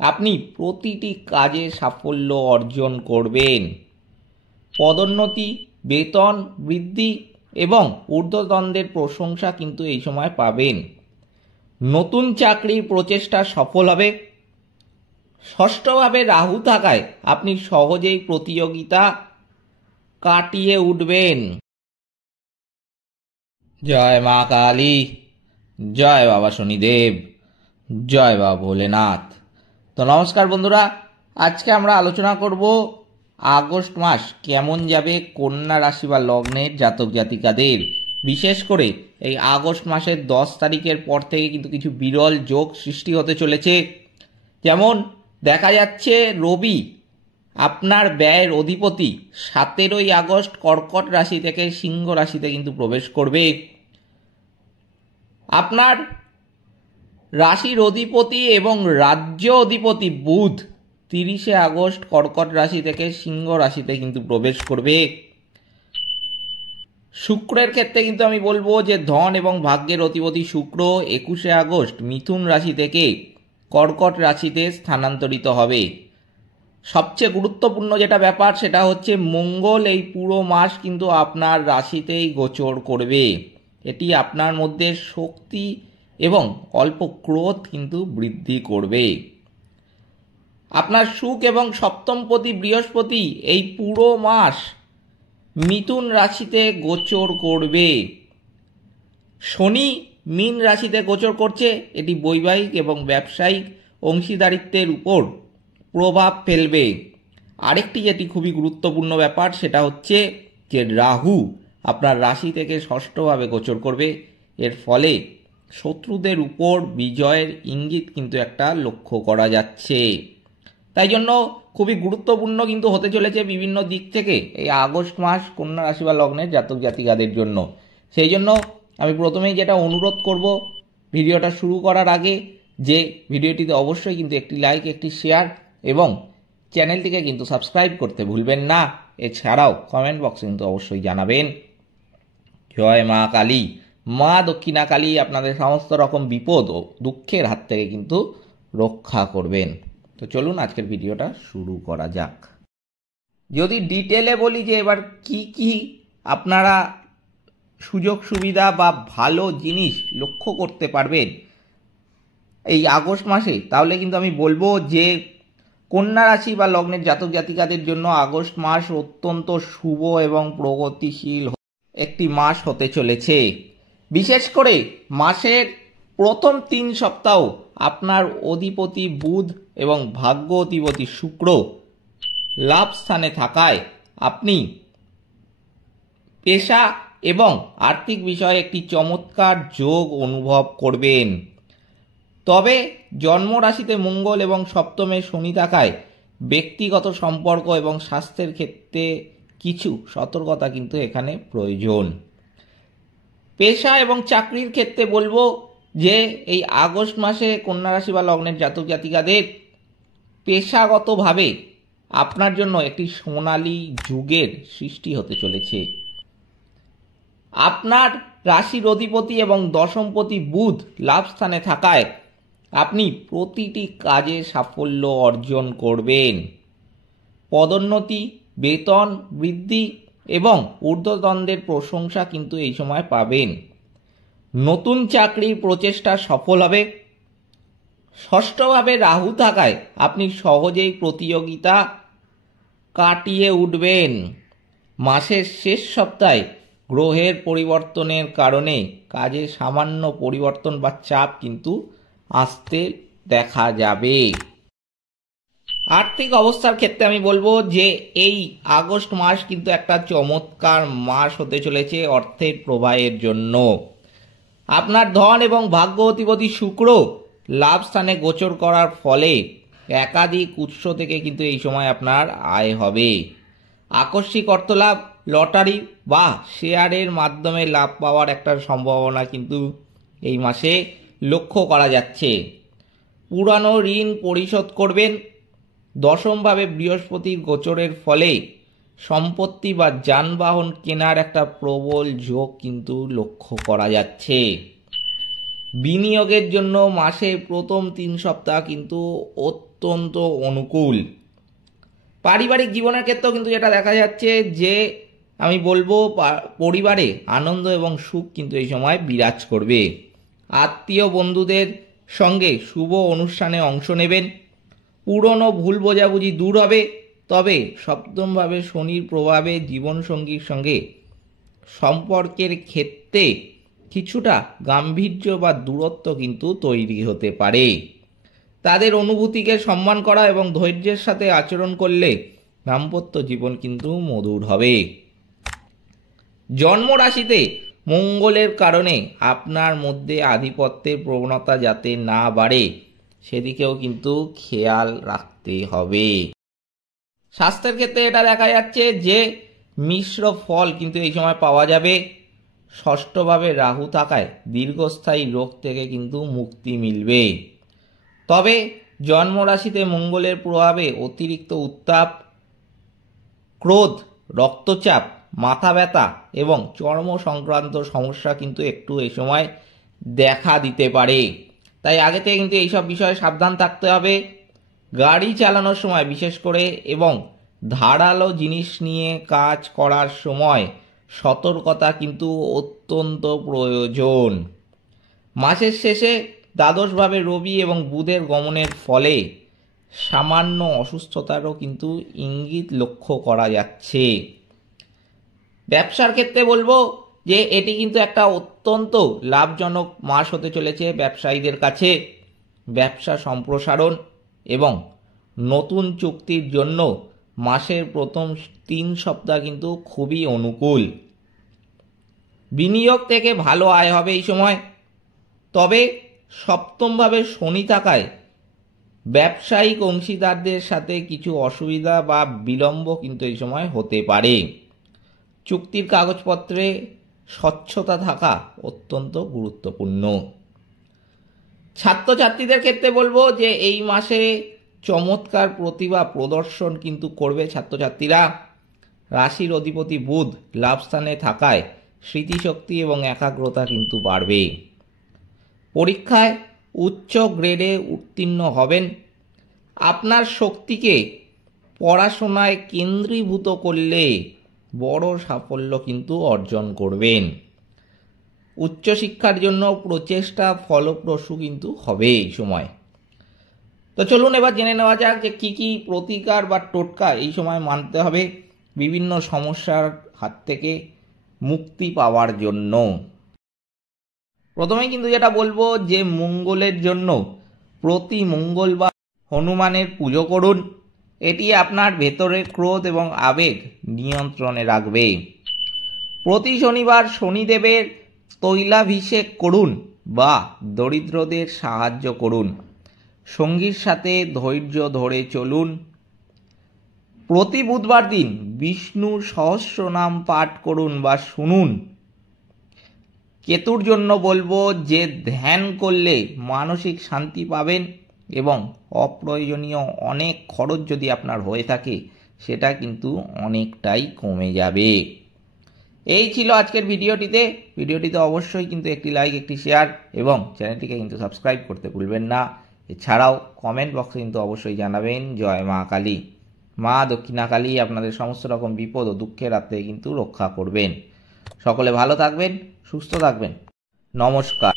আপনি প্রতিটি কাজে সাফল্য অর্জন করবেন। পদোন্নতি, বেতন বৃদ্ধি এবং ঊর্ধ্বতনদের প্রশংসা কিন্তু এই সময় পাবেন। নতুন চাকরির প্রচেষ্টা সফল হবে। ষষ্ঠভাবে রাহু থাকায় আপনি সহজেই প্রতিযোগিতা কাটিয়ে উঠবেন। জয় মা কালী, জয় বাবা শনিদেব, জয় বাবা ভোলেনাথ। তো নমস্কার বন্ধুরা, আজকে আমরা আলোচনা করব আগস্ট মাস কেমন যাবে কন্যা রাশি বা লগ্নের জাতক জাতিকাদের। বিশেষ করে এই আগস্ট মাসের 10 তারিখের পর থেকে কিন্তু কিছু বিরল যোগ সৃষ্টি হতে চলেছে। যেমন দেখা যাচ্ছে রবি আপনার ব্যয়ের অধিপতি 17ই আগস্ট কর্কট রাশি থেকে সিংহ রাশিতে কিন্তু প্রবেশ করবে। আপনার রাশির অধিপতি এবং রাজ্য অধিপতি বুধ 30শে আগস্ট কর্কট রাশি থেকে সিংহ রাশিতে কিন্তু প্রবেশ করবে। শুক্রের ক্ষেত্রে কিন্তু আমি বলবো যে ধন এবং ভাগ্যের অধিপতি শুক্র 21শে আগস্ট মিথুন রাশি থেকে কর্কট রাশিতে স্থানান্তরিত হবে। সবচেয়ে গুরুত্বপূর্ণ যেটা ব্যাপার সেটা হচ্ছে মঙ্গল এই পুরো মাস কিন্তু আপনার রাশিতেই গোচর করবে। এটি আপনার মধ্যে শক্তি এবং অল্প ক্রোধ কিন্তু বৃদ্ধি করবে। আপনার সুখ এবং সপ্তমপতি বৃহস্পতি এই পুরো মাস মিথুন রাশিতে গোচর করবে। শনি মীন রাশিতে গোচর করছে, এটি বৈবাহিক এবং ব্যবসায়িক অংশীদারিত্বের উপর প্রভাব ফেলবে। আরেকটি যেটি খুবই গুরুত্বপূর্ণ ব্যাপার সেটা হচ্ছে যে রাহু আপনার রাশি থেকে ষষ্ঠভাবে গোচর করবে। এর ফলে শত্রুদের উপর বিজয়ের ইঙ্গিত কিন্তু একটা লক্ষ্য করা যাচ্ছে। তাই জন্য খুবই গুরুত্বপূর্ণ কিন্তু হতে চলেছে বিভিন্ন দিক থেকে এই আগস্ট মাস কন্যা রাশি বা লগ্নের জাতক জাতিকাদের জন্য। সেই জন্য আমি প্রথমেই যেটা অনুরোধ করব ভিডিওটা শুরু করার আগে, যে ভিডিওটিতে অবশ্যই কিন্তু একটি লাইক, একটি শেয়ার এবং চ্যানেলটিকে কিন্তু সাবস্ক্রাইব করতে ভুলবেন না। এছাড়াও কমেন্ট বক্সে কিন্তু অবশ্যই জানাবেন। জয় মা কালী, মা দক্ষিণা কালী আপনাদের সমস্ত রকম বিপদ ও দুঃখের হাত থেকে কিন্তু রক্ষা করবেন। তো চলুন আজকের ভিডিওটা শুরু করা যাক। যদি ডিটেলে বলি যে এবার কি কি আপনারা সুযোগ সুবিধা বা ভালো জিনিস লক্ষ্য করতে পারবেন এই আগস্ট মাসে, তাহলে কিন্তু আমি বলবো যে কন্যা রাশি বা লগ্নের জাতক জাতিকাদের জন্য আগস্ট মাস অত্যন্ত শুভ এবং প্রগতিশীল একটি মাস হতে চলেছে। বিশেষ করে মাসের প্রথম 3 সপ্তাহ আপনার অধিপতি বুধ এবং ভাগ্য অধিপতি শুক্র লাভ স্থানে থাকায় আপনি পেশা এবং আর্থিক বিষয়ে একটি চমৎকার যোগ অনুভব করবেন। তবে জন্ম রাশিতে মঙ্গল এবং সপ্তমে শনি থাকায় ব্যক্তিগত সম্পর্ক এবং স্বাস্থ্যের ক্ষেত্রে কিছু সতর্কতা কিন্তু এখানে প্রয়োজন। পেশা এবং চাকরির ক্ষেত্রে বলবো যে এই আগস্ট মাসে কন্যা রাশি বা লগ্নের জাতক জাতিকাদের পেশাগতভাবে আপনার জন্য একটি সোনালী যুগের সৃষ্টি হতে চলেছে। আপনার রাশির অধিপতি এবং দশমপতি বুধ লাভ স্থানে থাকায় আপনি প্রতিটি কাজে সাফল্য অর্জন করবেন। পদোন্নতি, বেতন বৃদ্ধি এবং ঊর্ধ্বতনদের প্রশংসা কিন্তু এই সময় পাবেন। নতুন চাকরির প্রচেষ্টা সফল হবে। ষষ্ঠভাবে রাহু থাকায় আপনি সহজেই প্রতিযোগিতা কাটিয়ে উঠবেন। মাসের শেষ সপ্তাহে গ্রহের পরিবর্তনের কারণে কাজে সামান্য পরিবর্তন বা চাপ কিন্তু আসতে দেখা যাবে। আর্থিক অবস্থার ক্ষেত্রে আমি বলবো যে এই আগস্ট মাস কিন্তু একটা চমৎকার মাস হতে চলেছে অর্থের প্রবাহের জন্য। আপনার ধন এবং ভাগ্য অধিপতি শুক্র লাভ স্থানে গোচর করার ফলে একাধিক উৎস থেকে কিন্তু এই সময় আপনার আয় হবে। আকস্মিক অর্থলাভ, লটারি বা শেয়ারের মাধ্যমে লাভ পাওয়ার একটা সম্ভাবনা কিন্তু এই মাসে লক্ষ্য করা যাচ্ছে। পুরানো ঋণ পরিশোধ করবেন। দশমভাবে বৃহস্পতির গোচরের ফলে সম্পত্তি বা যানবাহন কেনার একটা প্রবল ঝোঁক কিন্তু লক্ষ্য করা যাচ্ছে। বিনিয়োগের জন্য মাসে প্রথম 3 সপ্তাহ কিন্তু অত্যন্ত অনুকূল। পারিবারিক জীবনের ক্ষেত্রেও কিন্তু যেটা দেখা যাচ্ছে যে আমি বলবো পরিবারে আনন্দ এবং সুখ কিন্তু এই সময় বিরাজ করবে। আত্মীয় বন্ধুদের সঙ্গে শুভ অনুষ্ঠানে অংশ নেবেন। পুরনো ভুল বোঝাবুঝি দূর হবে। তবে সপ্তমভাবে শনির প্রভাবে জীবনসঙ্গীর সঙ্গে সম্পর্কের ক্ষেত্রে কিছুটা গাম্ভীর্য বা দূরত্ব কিন্তু তৈরি হতে পারে। তাদের অনুভূতিকে সম্মান করা এবং ধৈর্যের সাথে আচরণ করলে দাম্পত্য জীবন কিন্তু মধুর হবে। জন্ম রাশিতে মঙ্গলের কারণে আপনার মধ্যে আধিপত্যের প্রবণতা যাতে না বাড়ে সেদিকেও কিন্তু খেয়াল রাখতে হবে। স্বাস্থ্যের ক্ষেত্রে এটা দেখা যাচ্ছে যে মিশ্র ফল কিন্তু এই সময় পাওয়া যাবে। ষষ্ঠভাবে রাহু থাকায় দীর্ঘস্থায়ী রোগ থেকে কিন্তু মুক্তি মিলবে। তবে জন্মরাশিতে মঙ্গলের প্রভাবে অতিরিক্ত উত্তাপ, ক্রোধ, রক্তচাপ, মাথা ব্যথা এবং চর্ম সংক্রান্ত সমস্যা কিন্তু একটু এই সময় দেখা দিতে পারে। তাই আগে থেকে কিন্তু এইসব বিষয়ে সাবধান থাকতে হবে। গাড়ি চালানোর সময় বিশেষ করে এবং ধারালো জিনিস নিয়ে কাজ করার সময় সতর্কতা কিন্তু অত্যন্ত প্রয়োজন। মাসের শেষে দ্বাদশভাবে রবি এবং বুধের গমনের ফলে সামান্য অসুস্থতারও কিন্তু ইঙ্গিত লক্ষ্য করা যাচ্ছে। ব্যবসার ক্ষেত্রে বলবো যে এটি কিন্তু একটা অত্যন্ত লাভজনক মাস হতে চলেছে ব্যবসায়ীদের কাছে। ব্যবসা সম্প্রসারণ এবং নতুন চুক্তির জন্য মাসের প্রথম 3 সপ্তাহ কিন্তু খুবই অনুকূল। বিনিয়োগ থেকে ভালো আয় হবে এই সময়। তবে সপ্তমভাবে শনি থাকায় ব্যবসায়িক অংশীদারদের সাথে কিছু অসুবিধা বা বিলম্ব কিন্তু এই সময় হতে পারে। চুক্তির কাগজপত্রে স্বচ্ছতা থাকা অত্যন্ত গুরুত্বপূর্ণ। ছাত্রছাত্রীদের ক্ষেত্রে বলবো যে এই মাসে চমৎকার প্রতিভা প্রদর্শন কিন্তু করবে ছাত্রছাত্রীরা। রাশির অধিপতি বুধ লাভস্থানে থাকায় স্মৃতিশক্তি এবং একাগ্রতা কিন্তু বাড়বে। পরীক্ষায় উচ্চ গ্রেডে উত্তীর্ণ হবেন। আপনার শক্তিকে পড়াশোনায় কেন্দ্রীভূত করলে বড় সাফল্য কিন্তু অর্জন করবেন। উচ্চশিক্ষার জন্য প্রচেষ্টা ফলপ্রসূ কিন্তু হবে এই সময়। তো চলুন এবার জেনে নেওয়া যাক যে কী কী প্রতিকার বা টোটকা এই সময় মানতে হবে বিভিন্ন সমস্যার হাত থেকে মুক্তি পাওয়ার জন্য। প্রথমেই কিন্তু যেটা বলবো যে মঙ্গলের জন্য প্রতি মঙ্গলবার হনুমানের পুজো করুন। এটি আপনার ভেতরের ক্রোধ এবং আবেগ নিয়ন্ত্রণে রাখবে। প্রতি শনিবার শনিদেবের তৈলাভিষেক করুন বা দরিদ্রদের সাহায্য করুন। সঙ্গীর সাথে ধৈর্য ধরে চলুন। প্রতি বুধবার দিন বিষ্ণুর সহস্রনাম পাঠ করুন বা শুনুন। কেতুর জন্য বলবো যে ধ্যান করলে মানসিক শান্তি পাবেন এবং অপ্রয়োজনীয় অনেক খরচ যদি আপনার হয়ে থাকে সেটা কিন্তু অনেকটাই কমে যাবে। এই ছিল আজকের ভিডিওটিতে অবশ্যই কিন্তু একটি লাইক, একটি শেয়ার এবং চ্যানেলটিকে কিন্তু সাবস্ক্রাইব করতে ভুলবেন না। এছাড়াও কমেন্ট বক্সে কিন্তু অবশ্যই জানাবেন জয় মা কালী। মা দক্ষিণা কালী আপনাদের সমস্ত রকম বিপদ ও দুঃখের হাত থেকে কিন্তু রক্ষা করবেন। সকলে ভালো থাকবেন, সুস্থ থাকবেন। নমস্কার।